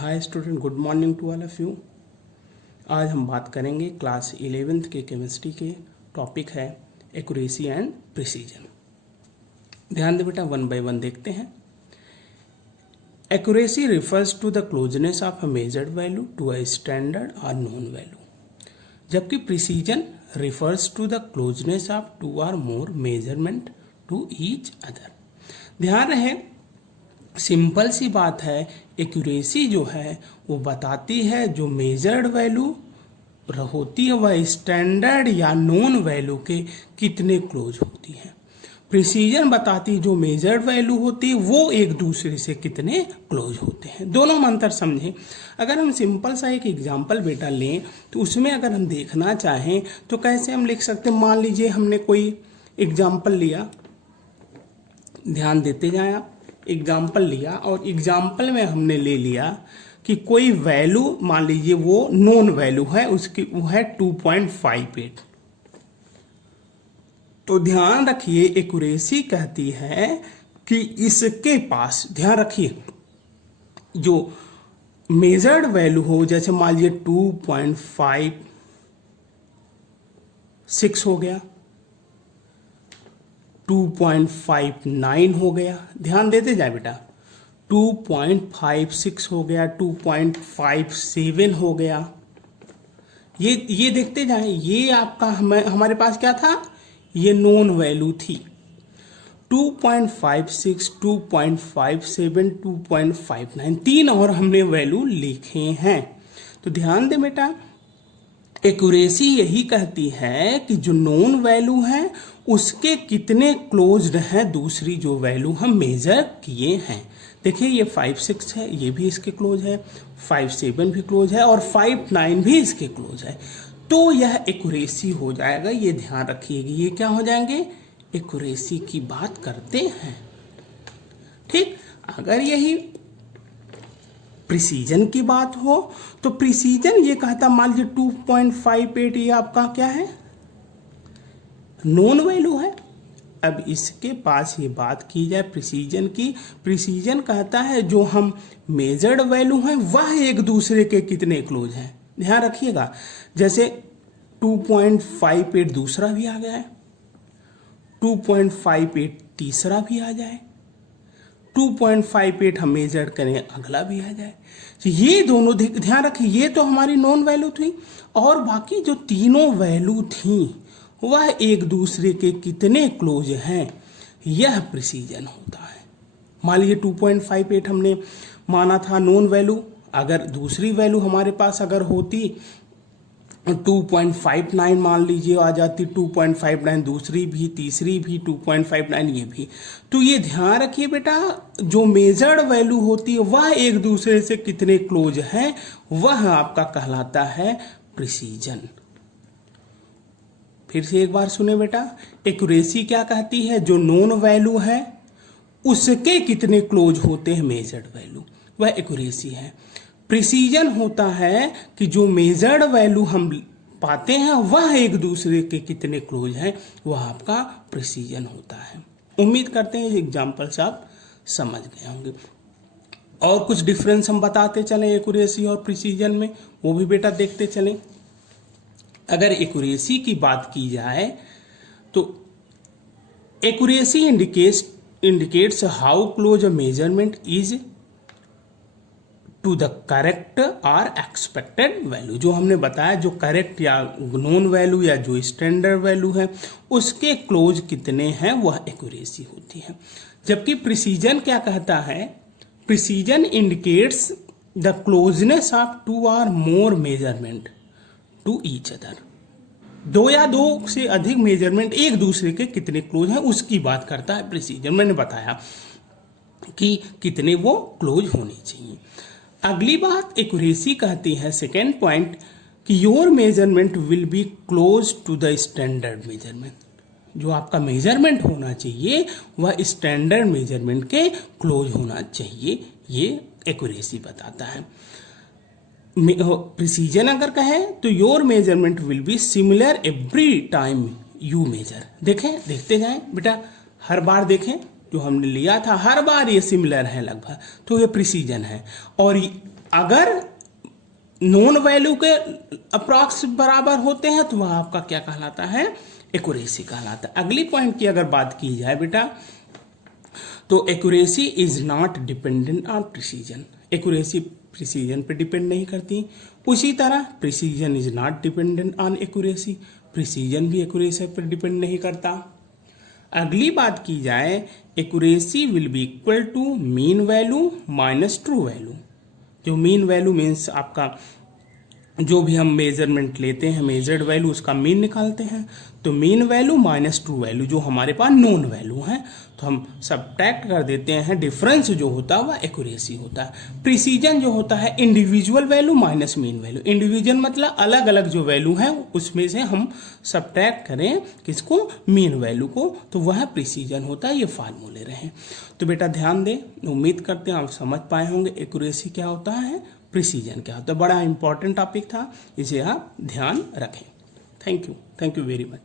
Hi student, good morning to all of you. आज हम बात करेंगे क्लास 11th के केमिस्ट्री के टॉपिक है एक्यूरेसी एंड प्रिसीजन। ध्यान दे बेटा, वन बाय वन देखते हैं। Accuracy refers to the closeness of a measured value to a standard और नोन वैल्यू, जबकि precision refers to the closeness of two और more measurement to each other. ध्यान रहे, simple सी बात है, एक्यूरेसी जो है वो बताती है जो मेजर्ड वैल्यू होती है वह स्टैंडर्ड या नोन वैल्यू के कितने क्लोज होती है। प्रिसीजन बताती जो मेजर्ड वैल्यू होती है वो एक दूसरे से कितने क्लोज होते हैं। दोनों में अंतर समझें। अगर हम सिंपल सा एक एग्जांपल बेटा लें तो उसमें अगर हम देखना चाहें तो कैसे हम लिख सकते हैं। मान लीजिए हमने कोई एग्जांपल लिया, ध्यान देते जाएं आप। एग्जाम्पल लिया और एग्जाम्पल में हमने ले लिया कि कोई वैल्यू, मान लीजिए वो नोन वैल्यू है, उसकी वो है 2.58। तो ध्यान रखिए, एक्यूरेसी कहती है कि इसके पास, ध्यान रखिए, जो मेजर्ड वैल्यू हो, जैसे मान लीजिए 2.56 हो गया, 2.59 हो गया, ध्यान देते जाए बेटा, 2.56 हो गया, 2.57 हो गया, ये देखते जाए। ये आपका हमारे पास क्या था, ये नोन वैल्यू थी। 2.56, 2.57, 2.59, तीन और हमने वैल्यू लिखे हैं। तो ध्यान दे बेटा, एक्यूरेसी यही कहती है कि जो नोन वैल्यू है उसके कितने क्लोज्ड है दूसरी जो वैल्यू हम मेजर किए हैं। देखिए ये 5.6 है, ये भी इसके क्लोज है, 5.7 भी क्लोज है और 5.9 भी इसके क्लोज है। तो यह एक्यूरेसी हो जाएगा। ये ध्यान रखिएगा, ये क्या हो जाएंगे, एक्यूरेसी की बात करते हैं। ठीक, अगर यही प्रिसीजन की बात हो तो प्रिसीजन ये कहता, मान लीजिए 2.58 ये आपका क्या है, नोन वैल्यू है। अब इसके पास ये बात की जाए प्रिसीजन की, प्रिसीजन कहता है जो हम मेजर्ड वैल्यू हैं वह एक दूसरे के कितने क्लोज हैं। ध्यान रखिएगा, जैसे 2.58 दूसरा भी आ गया है, 2.58 तीसरा भी आ जाए, 2.58 हम मेजर करें अगला भी आ जाए। तो ये दोनों ध्यान रखिए, ये तो हमारी नॉन वैल्यू थी और बाकी जो तीनों वैल्यू थी वह एक दूसरे के कितने क्लोज हैं, यह प्रिसीजन होता है। मान लीजिए 2.58 हमने माना था नॉन वैल्यू, अगर दूसरी वैल्यू हमारे पास अगर होती 2.59 मान लीजिए आ जाती, 2.59 दूसरी भी, तीसरी भी, 2.59 ये भी। तो ये ध्यान रखिए बेटा, जो मेजर्ड वैल्यू होती है वह एक दूसरे से कितने क्लोज है वह आपका कहलाता है प्रिसीजन। फिर से एक बार सुने बेटा, एक्यूरेसी क्या कहती है, जो नोन वैल्यू है उसके कितने क्लोज होते हैं मेजर्ड वैल्यू, वह एक्यूरेसी है। प्रिसीजन होता है कि जो मेजर्ड वैल्यू हम पाते हैं वह एक दूसरे के कितने क्लोज हैं, वह आपका प्रिसीजन होता है। उम्मीद करते हैं एग्जाम्पल्स आप समझ गए होंगे। और कुछ डिफरेंस हम बताते चलें एक्यूरेसी और प्रिसीजन में, वो भी बेटा देखते चलें। अगर एक्यूरेसी की बात की जाए तो accuracy indicates how close a measurement is to the correct और एक्सपेक्टेड वैल्यू। जो हमने बताया, जो करेक्ट या नोन वैल्यू या जो स्टैंडर्ड वैल्यू है उसके क्लोज कितने हैं वह एक्यूरेसी होती है। जबकि प्रिसीजन क्या कहता है, precision indicates the closeness of two और more measurement to each other. दो या दो से अधिक मेजरमेंट एक दूसरे के कितने क्लोज हैं उसकी बात करता है प्रिसीजन। मैंने बताया कि कितने वो क्लोज होने चाहिए। अगली बात एक्यूरेसी कहती है, सेकेंड पॉइंट, कि your measurement will be close to the standard measurement. जो आपका मेजरमेंट होना चाहिए वह स्टैंडर्ड मेजरमेंट के क्लोज होना चाहिए, ये एक्यूरेसी बताता है। प्रिसीजन अगर कहें तो your measurement will be similar every time you measure. देखें, देखते जाएं बेटा, हर बार देखें जो हमने लिया था हर बार ये सिमिलर है लगभग, तो ये प्रिसीजन है। और अगर नोन वैल्यू के अप्रॉक्स बराबर होते हैं तो वह आपका क्या कहलाता है, एक्यूरेसी कहलाता है। अगली पॉइंट की अगर बात की जाए बेटा, तो accuracy is not dependent on precision. Accuracy precision पे डिपेंड नहीं करती। उसी तरह precision is not dependent on accuracy, precision भी एक्यूरेसी पर डिपेंड नहीं करता। अगली बात की जाए, accuracy will be equal to mean value minus true value. जो मीन वैल्यू मीन्स आपका जो भी हम मेजरमेंट लेते हैं, मेजर्ड वैल्यू, उसका मीन निकालते हैं, तो mean value minus true value जो हमारे पास नोन वैल्यू है, तो हम सब्ट्रैक्ट कर देते हैं। डिफरेंस जो होता है वह एक्यूरेसी होता है। प्रिसीजन जो होता है individual value minus mean value. Individual मतलब अलग अलग जो वैल्यू है उसमें से हम सब्ट्रैक्ट करें किसको, मीन वैल्यू को, तो वह प्रिसीजन होता है। ये फार्मूले रहे। तो बेटा ध्यान दें, उम्मीद करते हैं आप समझ पाए होंगे एक्यूरेसी क्या होता है, प्रिसीजन क्या होता है। बड़ा इंपॉर्टेंट टॉपिक था, इसे आप ध्यान रखें। Thank you very much.